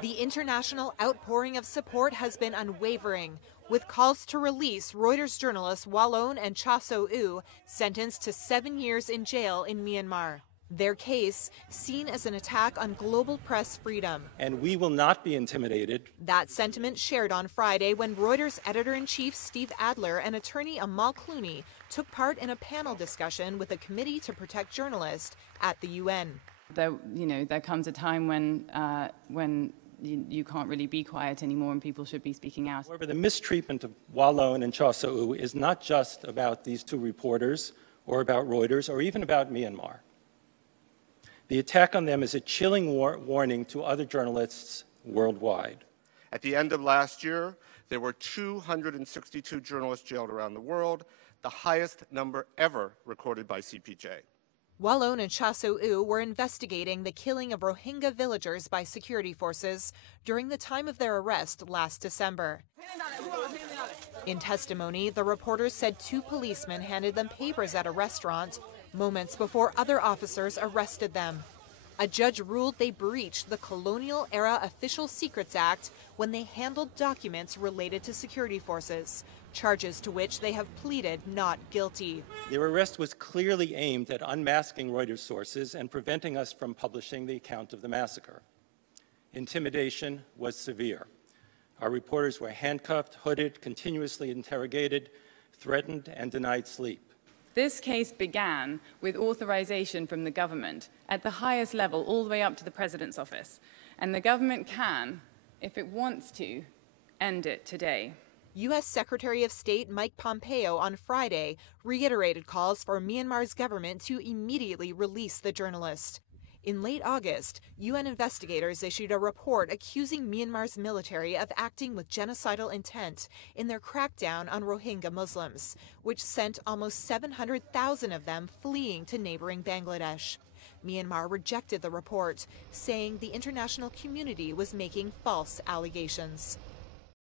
The international outpouring of support has been unwavering, with calls to release Reuters journalists Aung and Kyaw Soe Oo, sentenced to 7 years in jail in Myanmar. Their case seen as an attack on global press freedom. And we will not be intimidated. That sentiment shared on Friday when Reuters editor-in-chief Steve Adler and attorney Amal Clooney took part in a panel discussion with a committee to protect journalists at the UN. There comes a time when you can't really be quiet anymore and people should be speaking out. However, the mistreatment of Aung and Kyaw Soe Oo is not just about these two reporters or about Reuters or even about Myanmar. The attack on them is a chilling warning to other journalists worldwide. At the end of last year, there were 262 journalists jailed around the world, the highest number ever recorded by CPJ. Aung and Kyaw Soe Oo were investigating the killing of Rohingya villagers by security forces during the time of their arrest last December. In testimony, the reporters said 2 policemen handed them papers at a restaurant moments before other officers arrested them. A judge ruled they breached the colonial-era Official Secrets Act when they handled documents related to security forces, charges to which they have pleaded not guilty. Their arrest was clearly aimed at unmasking Reuters sources and preventing us from publishing the account of the massacre. Intimidation was severe. Our reporters were handcuffed, hooded, continuously interrogated, threatened, and denied sleep. This case began with authorization from the government at the highest level, all the way up to the president's office. And the government can, if it wants to, end it today. U.S. Secretary of State Mike Pompeo on Friday reiterated calls for Myanmar's government to immediately release the journalist. In late August, UN investigators issued a report accusing Myanmar's military of acting with genocidal intent in their crackdown on Rohingya Muslims, which sent almost 700,000 of them fleeing to neighboring Bangladesh. Myanmar rejected the report, saying the international community was making false allegations.